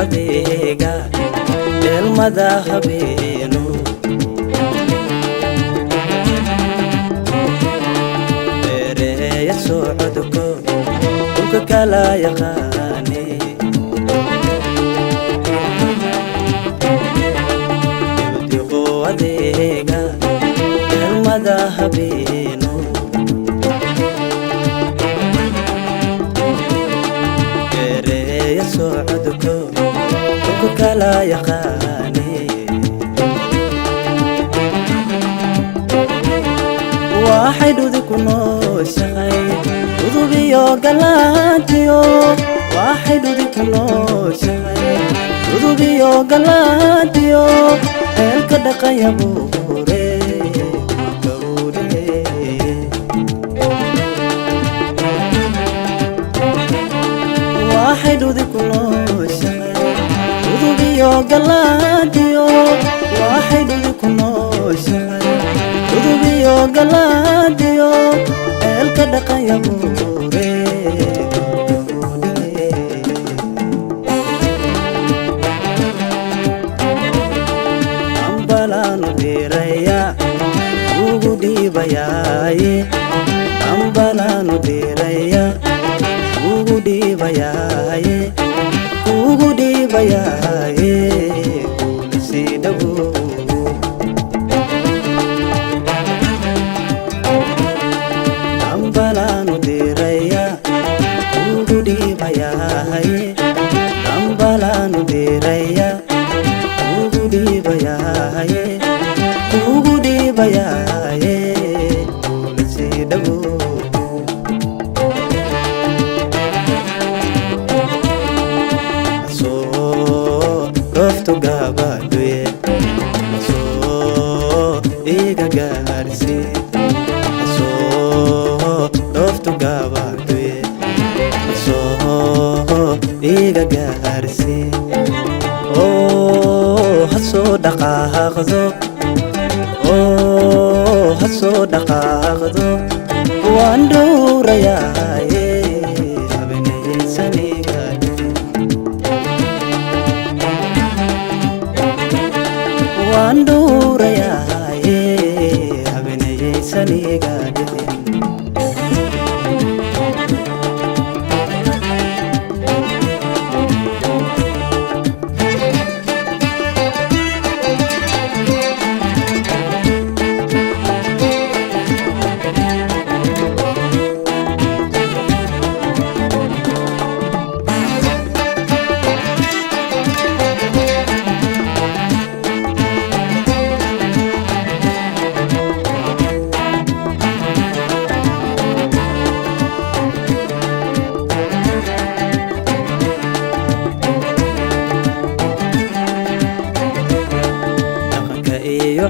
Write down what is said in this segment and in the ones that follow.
adeega dheelmada habeenu beereeya socodko dhulka kala yaqaane dibdiqo adeega dheelmada habeenu beereeya socodko kala yaqaane waxay dhudi ku nooshahay udubiyo galaantiyo waxay dhudi ku nooshahay udubiyo galaantiyo eelka dhaqaya buure waxay dhudi ku galaantiyo waxay dhudi ku nooshahay udubiyo galaantiyo eelka dhaqaya buure ambalaanu diraya ugu dhiibayaaye ambalaanu diraya ugu dhiibayaaye ugu dhiibayaaye ambalaanu diraya ugu dhiibayaaye ambalaanu diraya ugu dhiibayaaye ugu dhiibayaaye kulasi dhago soo dofto gabaduye soo iga gaarsi iga gaarsi oo hasoo dhaqaaqdo oo hasoo dhaqaaqdo waan dhowrayaaye habeenaysaniga waan dhowrayaaye habeenaysaniga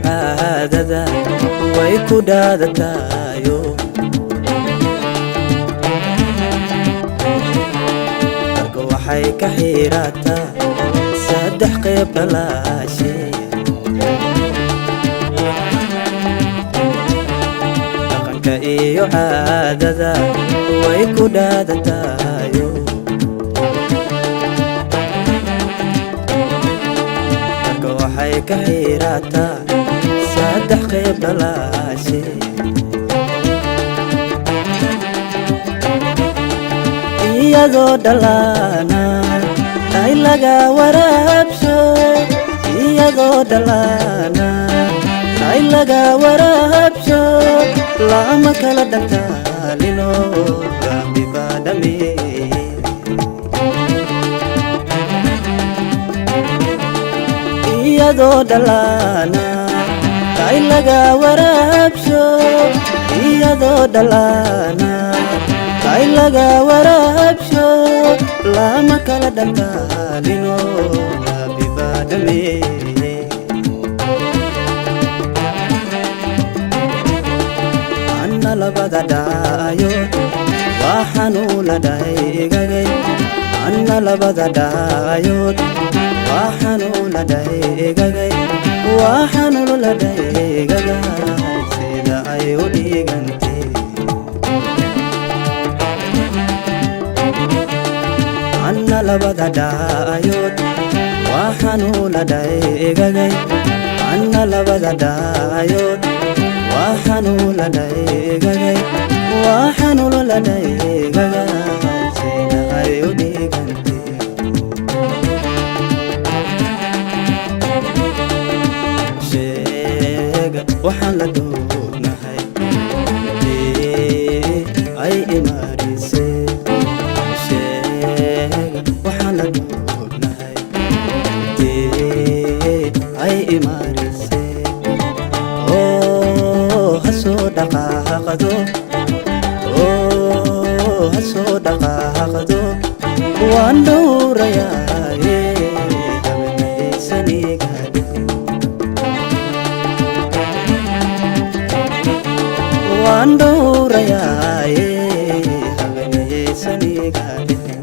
caadada way ku dhaadatayo dalka waxay ka xirataa saddex qayb dhalaashe dhaqanka iyo caadada way ku dhaadatayo dalka waxay ka xirataa saddex qayb dhalaashe iyadoo dhalaana ay laga waraabsho iyadoo dhalaana ay laga waraabsho lama kala dhantaalino rabbi baa dhameeye iyadoo dhalaana tay laga waraabsho iyadoo dhalaana tay laga waraabsho lama kala dhantaalino abibadame anna labada dhaayo waxaanu la dhaygagay anna labada dhaayood waxaanu la dhaygagay waxaanu la dhaygagay sida ay u dhigantay anna labada dhaayood waxaanu la dhaygagay anna labada dhaayood waxaanu la dhaygagay waxaanu la dhaygagay sida ay u dhigantay sheega waxaan la doonahay ay imaadisay sheega waxaan la doonahay ay imaadisay oo hasoo dhaqaaqdo hasoo dhaqaaqdo waan dhowrayaaye habeenaysaniga dhigin waan dhowrayaaye habeenaysaniga dhigin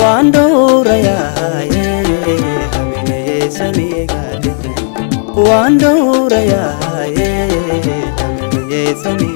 waan dhowrayaaye habeenaysaniga dhigin waan dhowrayaaye habeenaysaniga